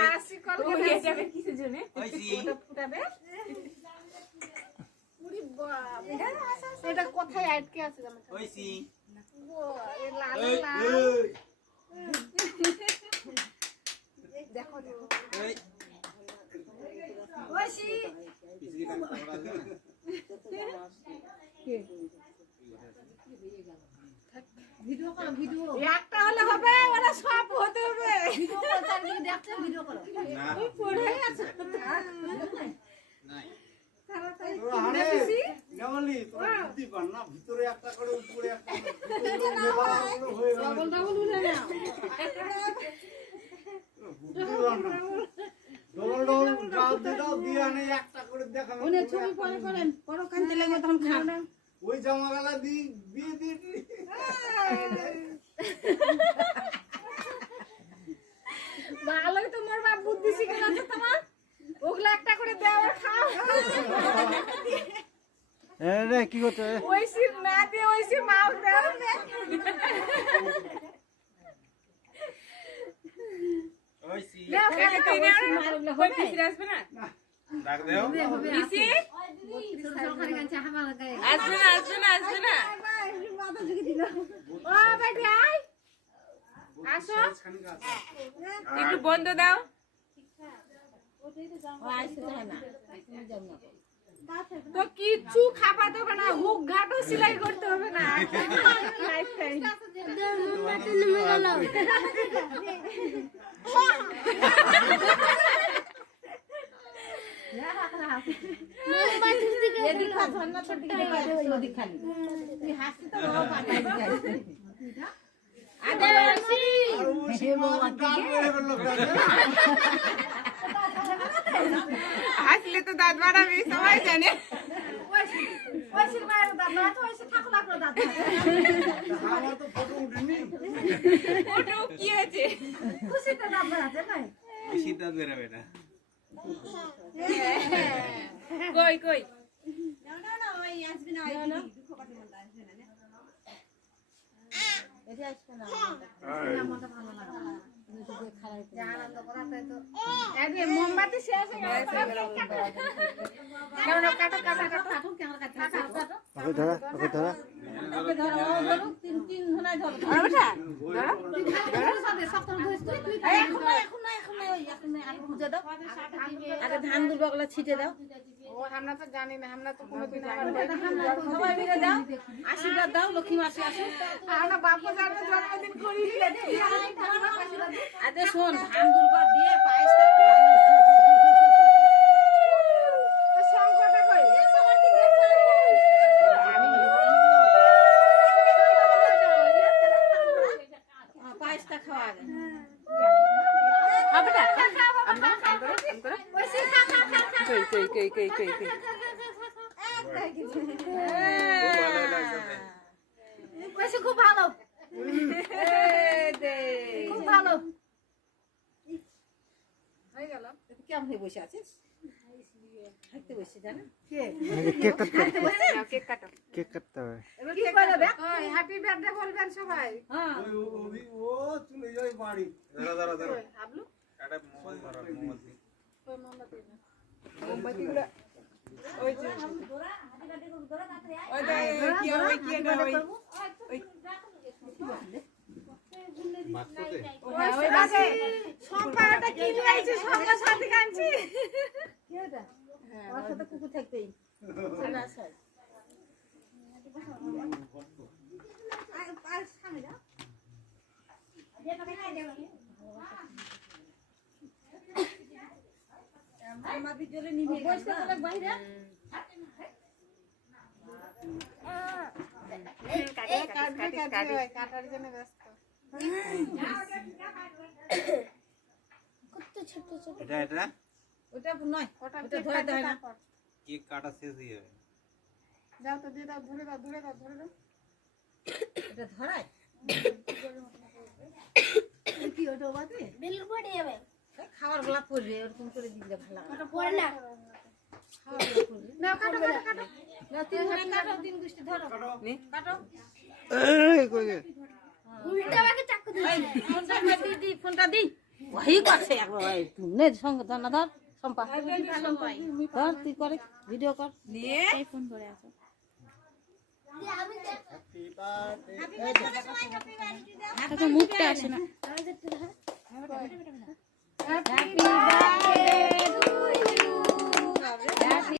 হাসি কল করে যাবে কিছু জনে ওটা ফুটাবে উড়ি বাপ এটা কোথায় আটকে আছে জানো ওইসি ও এ লাল লাল দেখো দেখো এই ওইসি ভিডিও করো ভিডিও একটা হলে হবে ওরা সব হতে হবে ভিডিও করো চারদিকে দেখছো ভিডিও করো না তুই পড়ে আছে নাই তোরা হারে জামালি তোরা বুদ্ধি পান না ভিতরে একটা করে উপরে একটা হয়ে গেল ডবল ডবল উঠে না বুদ্ধি পান না ডবল ডবল গাল দিয়ে দাও দিয়ে আনে একটা করে দেখানো ওনে ছবি পরে করেন পরো কানতে লাগে তখন খাও না ওই জামা গালা দিয়ে দিয়ে ভালোই তো মোর বাপ বুদ্ধি শিখে গেছে তোমার ওগুলা একটা করে দাও আর খাও রে কি করতে ওই সির না দিয়ে ওই সির মাও দাও ওইসি দাও খাইতে তুই না কই ফিরে আসবে না ডাক দেও পিসি সরকারি কাছে হামা লাগায় আসবে না আসবে না আসবে না মাথা ঝুঁকি দিল ও বেটি আই আসো একটু বন্ধ দাও ও আইছে তো না তুমি যাও না তো কিচ্ছু খাবা দেবে না হুক ঘাটও সেলাই করতে হবে না লাইফ টাইম এদিক খা ঝর্ণা ছোট দিকে ওদিক খালি তুই হাসি তো বাবা পাঠাই দিছে আদে আসি আর ওই সীমা ডাল মেরে ফেললো আসলে তো দাঁত বাড়াবি সবাই জানে ওই সির মায়ের দাদা না তো ওই সির ঠাকুর লাগলো দাদা আমার তো ফটো উঠেনি ফটো কি হয়েছে খুশিতে দাদা আছে না ওইসি দাঁত বেরাবে না কই কই না ওই আসবি না ওই দুঃখ পাতি বলতে আসবে না এটা আসবে না আমাকে ভালো লাগে তুমি তো খারাপ আনন্দ করাতে তো আরে মোমবাতি শেষ হয়ে গেছে কাটো কাটো কাটো কাটো কাটো ক্যামেরা কাটো কাটো ওকে ধরা ওকে ধরা ওকে ধরো ধরো তিন তিন ধরে ধরো আরে বেটা ধরো সাথে সপ্তাহ ধরে তুই এখন আর বুঝে দাও আরে ধান দুর্বাগুলো ছিটে দাও ও আমরা তো জানি না আমরা তো কোনোদিন সবাই মিলে দাও আশীর্বাদ দাও লক্ষ্মী মাসি আসো আমরা বাপু জানে জন্মদিন করি আরে শোন ধান দুর্বা দিয়ে পায়েসটা সংকটে কই পায়েসটা খাওয়া আগে হবে না আমরা কই কই কই কই কই বেশি খুব ভালো খুব ভালো হয়ে গেল কেমন হয়ে বসে আছিস হাঁটতে বসে জানো কেক কাটতে কেক কাটো কেক কাটতে হবে কি করে দেখ কই হ্যাপি বার্থডে বলবেন সবাই হ্যাঁ ও চলে যাই বাড়ি ধরো ধরো ধরো হাবলু কাটা মোবাইল ধরো মোবাইল কই মোমবাতি না মোমবাতিগুলো ওই যে ওই দে কি ওই কি না ওই মাছতে ওই বাসে সম্পাটা কি লাইছে সম্পা সাথে কাঁদছি কি এটা ওর সাথে কুকুর থাকতেই না স্যার আর সামনে যাও আমার বিজলে নিভে বসে বলে বাইরে কাটার জন্য ব্যস্ত কত ছোট ছোট এটা এটা ওটা নয় ওটা ওটা ধরে দেয় না কেক কাটা শেষ হয়ে যাবে যাও তো দিয়ে দাও ধরে দাও ধরে দাও ধরে দাও এটা ধরায় কি ওটা বাদে বিল পড়ে যাবে খাবার গোলা পড়বে এরকম করে দিলে ভালো লাগে ওটা পড়ে না খাবার গোলা পড়বে নাও কাটো কাটো কাটো না তিন ধরে কাটো তিন গুষ্টি ধরো কাটো এই কই গে উল্টা বাকে চাকু দিই কোনটা ফলটা দি ওই করছে একবার তুই নে সঙ্গে ধর না ধর সম্পা ধর তুই করে ভিডিও কর নিয়ে ফোন করে আসো মুখটা আসে না